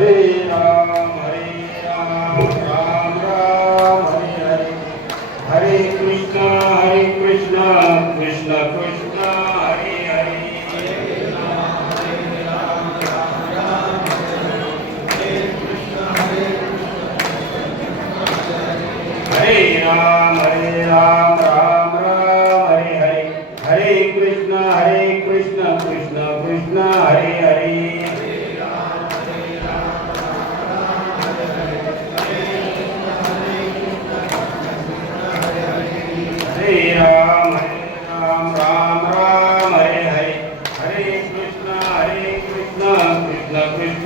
Ei.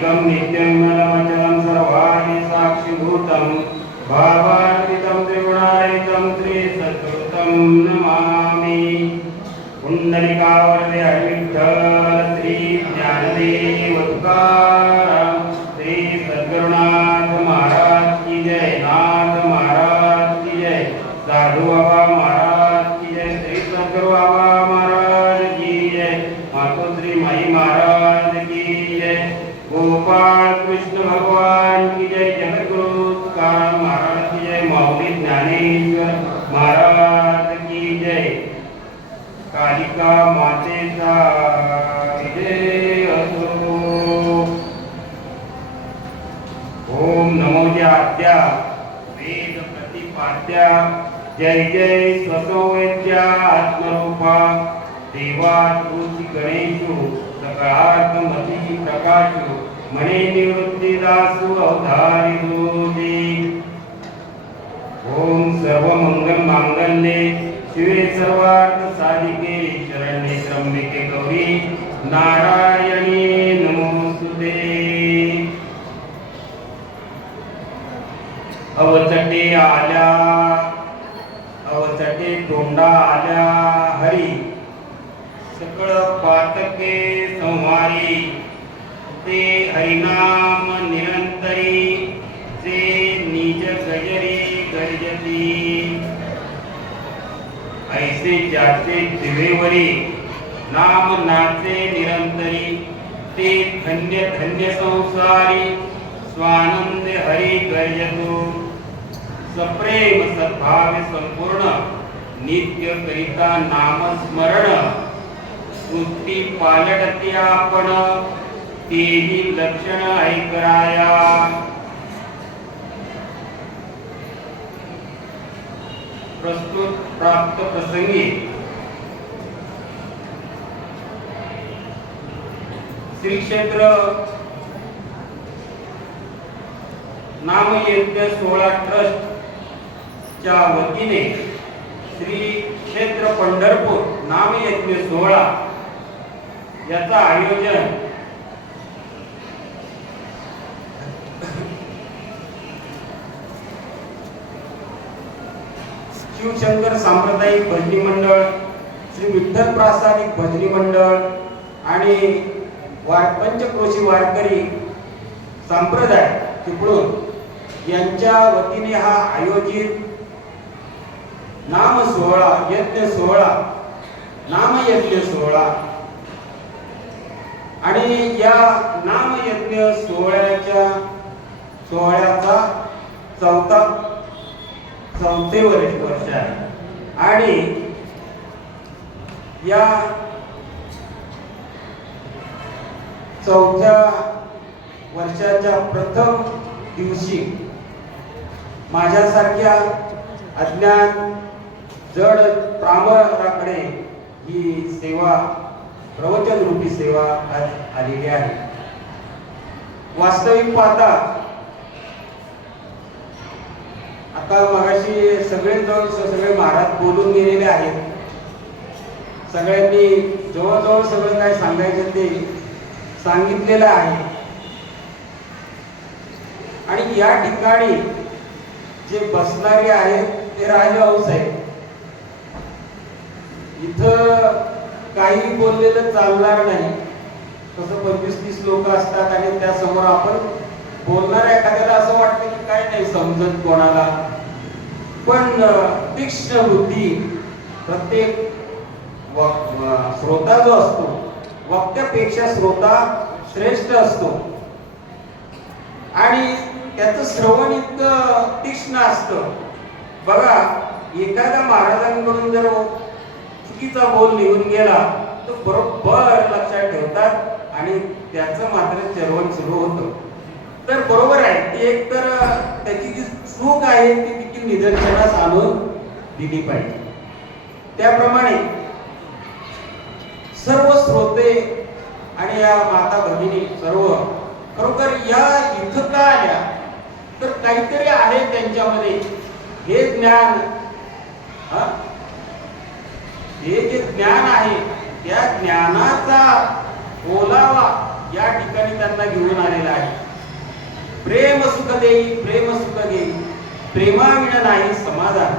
एकं नित्यं नलमचलं सर्वाणि साक्षिभूतं भावान्वितं त्रिगुणायितं त्रिसद्गुरुतं नमामि। पुण्डलिकावरदे हरिविठ्ठल श्री ज्ञानदेव जय जय स्वसंवेद्या आत्मरूपा. देवा तुळशी गणेशु सकाळार्थ मती प्रकाशु मने निवृत्ती दासु अवधारी दुजे ओम सर्व मंगल मांगल्ये शिवे सर्वार्थ साधिके शरण्ये त्र्यंबके गौरी नारायणी नमोस्तुते अवचटे आल्या तोंडा आल्या हरी. सकळ पातके संहारी. ते हरिनाम निरंतरी. जे निज गजरी गर्जती. ऐसे ज्याचे दिवेवरी. नाम नाचे निरंतरी. ते धन्य धन्य संसारी. स्वानंद हरी गर्जतो. सप्रेम सद्भाव संपूर्ण. नित्य करिता नामस्मरण वृत्ती पालटते आपण तेही लक्षण ऐकराया. प्रस्तुत प्राप्त प्रसंगी श्री क्षेत्र नामयज्ञ ट्रस्ट च्या वतीने श्री क्षेत्र पंढरपूर नामयज्ञ सोहळा याचा आयोजन शिवशंकर सांप्रदायिक भजनी मंडळ श्री विठ्ठल प्रासादिक भजनी मंडळ आणि वार पंचक्रोशी वारकरी संप्रदाय चिपळूण यांच्या वतीने हा आयोजित नाम सोहळा यज्ञ सोहळा नामयज्ञ सोहळा. आणि या नाम यज्ञ सोहळ्याच्या सोहळ्याचा चौथा चौथे वर्ष वर्ष आहे. आणि या चौथ्या वर्षाच्या प्रथम दिवशी माझ्यासारख्या अज्ञान जड प्रामराकडे ही सेवा प्रवचन रूपी सेवा आज आलेली आहे. वास्तविक पाहता आता मगाशी सगळे जण सगळे महाराज बोलून गेलेले आहेत. सगळ्यांनी जवळजवळ सगळं काय सांगायचं ते सांगितलेलं आहे. आणि या ठिकाणी जे बसणारे आहेत ते राजहंस आहेत. इथं काही बोललेलं चालणार नाही. तसं पंचवीस तीस लोक असतात आणि त्यासमोर आपण बोलणार एखाद्याला असं वाटतं की काय नाही समजत कोणाला. पण तीक्ष्ण बुद्धी प्रत्येक श्रोता जो असतो वक्त्यापेक्षा श्रोता श्रेष्ठ असतो. आणि त्याचं श्रवण इतकं तीक्ष्ण असतं. बघा एखाद्या महाराजांकडून जर चुकीचा बोल निघून गेला तो बरोबर लक्षात ठेवतात आणि त्याचं मात्र चरवण सुरू होतं तर बरोबर आहे ती एक तर त्याची जी चूक आहे ती तिची निदर्शनास आणून दिली पाहिजे त्याप्रमाणे सर्व श्रोते आणि या माता भगिनी सर्व खरोखर या इथं का आल्या तर काहीतरी आहे त्यांच्यामध्ये हे ज्ञान हा? हे जे ज्ञान आहे त्या ज्ञानाचा ओलावा या ठिकाणी त्यांना घेऊन आलेला आहे. प्रेम सुख देई प्रेम सुख देई प्रेमाविना नाही समाधान.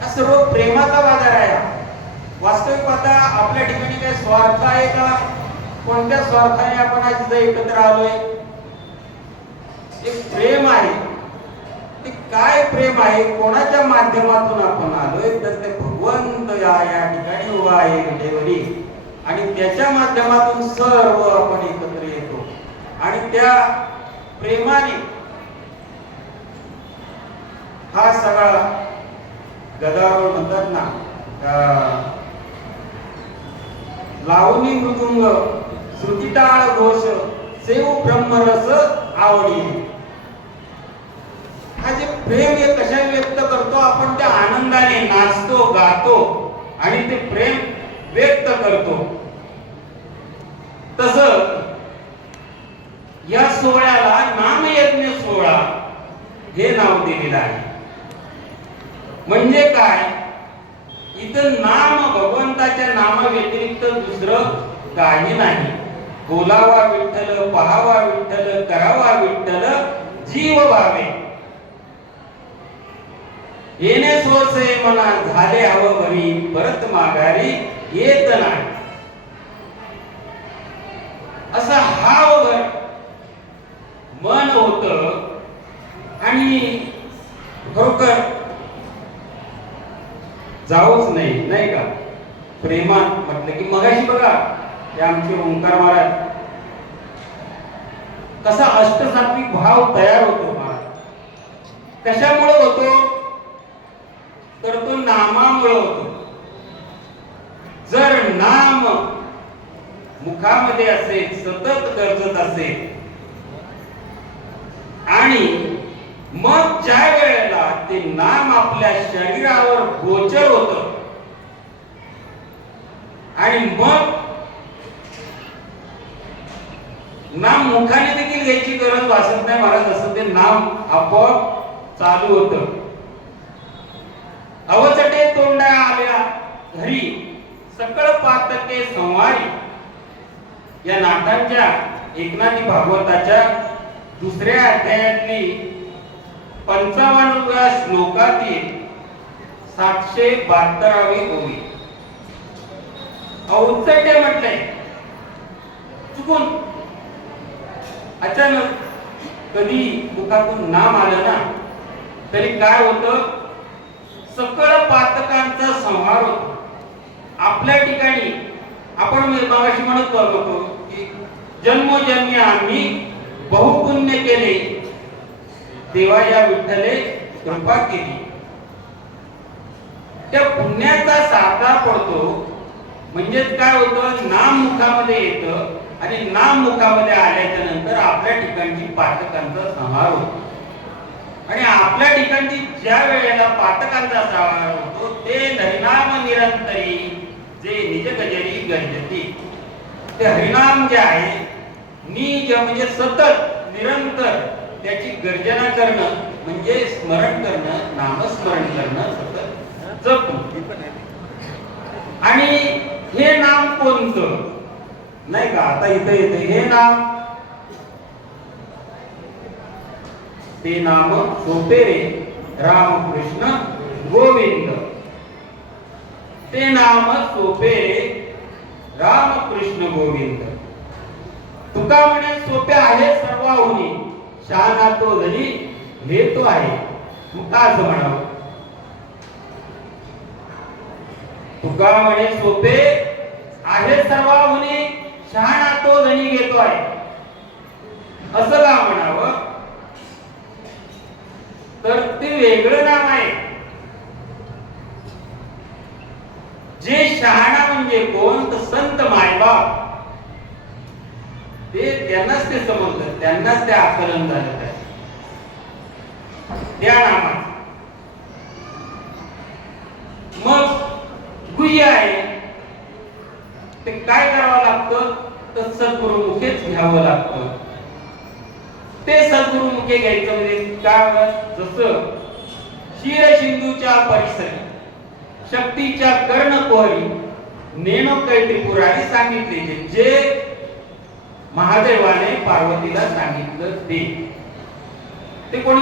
हा सर्व प्रेमाचा बाजार आहे वास्तविक आता आपल्या ठिकाणी काय स्वार्थ आहे का? कोणत्या स्वार्थाने आपण आज इथं एकत्र आलोय? एक प्रेम आहे. ते काय प्रेम आहे? कोणाच्या माध्यमातून आपण आलोय? तर ते भगवंत या या ठिकाणी उभा आहे विटेवरी आणि त्याच्या माध्यमातून सर्व आपण एकत्र येतो. आणि त्या प्रेमाने हा सगळा गदारोळ म्हणतात ना लावणी मृदुंग श्रुतीटाळ घोष सेव ब्रह्मरस आवडी. हा जे प्रेम हे कशा करतो आपण त्या आनंदाने नाचतो गातो आणि ते प्रेम व्यक्त करतो. तस या सोहळ्याला नामयज्ञ सोहळा हे नाव दिलेलं आहे. म्हणजे काय? इथं नाम भगवंताच्या नामा व्यतिरिक्त दुसरं काही नाही. बोलावा विठ्ठल पहावा विठ्ठल करावा विठ्ठल जीव भावे येणे सोसे मला झाले हवं भरी परत माघारी येत नाही. असा हाव मन होत आणि खरोखर जाऊच नाही नाही का? प्रेमान म्हटलं की मगाशी बघा हे आमचे ओंकार महाराज कसा अष्टसात्विक भाव तयार होतो महाराज कशामुळे होतो? तर तो नामामुळे होतो. जर नाम मुखामध्ये असेल सतत गरजत असेल आणि मग ज्या वेळेला ते नाम आपल्या शरीरावर गोचर होत आणि मग नाम मुखाने देखील घ्यायची गरज भासत नाही महाराज असं ते नाम आपोआप चालू होतं. अवचटे तोंडा आल्या घरी. सकळ पातके संवारी. या नाटकांच्या एकनाथी भागवताच्या दुसऱ्या अध्यायातली पंचावन्नव्या श्लोकातील सातशे बहात्तरावी ओवी औचट्य म्हटलंय चुकून. अचानक कधी मुखातून नाम आलं ना तरी काय होतं? सकळ पातकांचा संहार होतो. आपल्या ठिकाणी आपण मागाशी म्हणत होतो की जन्मोजन्मी आम्ही बहुपुण्य केले. देवा या विठ्ठले कृपा केली. त्या पुण्याचा साकार पडतो. म्हणजेच काय होतं? नाम मुखामध्ये येतं आणि नाम मुखामध्ये आल्याच्यानंतर आपल्या ठिकाणची पातकांचा संहार होतो. आणि आपल्या ठिकाणची ज्या वेळेला पाठकांचा संहार होतो ते हरिनाम निरंतरी जे निज गजरी गरजती ते हरिनाम जे आहे निज म्हणजे सतत निरंतर त्याची गर्जना करणं म्हणजे स्मरण करणं नामस्मरण करणं सतत. जप आणि हे नाम कोणतं? नाही का? आता इथं येते हे नाम ते नाम सोपे रे. रामकृष्ण गोविंद. ते नाम सोपे रे. रामकृष्ण गोविंद. तुका म्हणे सोपे आहे सर्वाहुनी. शहाणा तो जरी घेतो आहे. तुका असं म्हणावं. तुका म्हणे सोपे आहे सर्वाहुनी. शहाणा तो धनी घेतो आहे. असं का म्हणावं? वेगळं नाम आहे. जे शहाणा म्हणजे कोण तर संत मायबाप. ते त्यांनाच ते समजलं त्यांनाच ते आकलन झालं आहे त्या नामात. मग गुह्य आहे. ते काय करावं लागतं? तर सद्गुरुमुखेच घ्यावं लागतं. ते सद्गुरुमुखे घ्यायचं म्हणजे काय जसं शिर सिंधूच्या परिसरी शक्तीच्या कर्णकोहरी नेणो कैत्रिपुराने सांगितले जे महादेवाने पार्वतीला सांगितलं ते. ते कोणी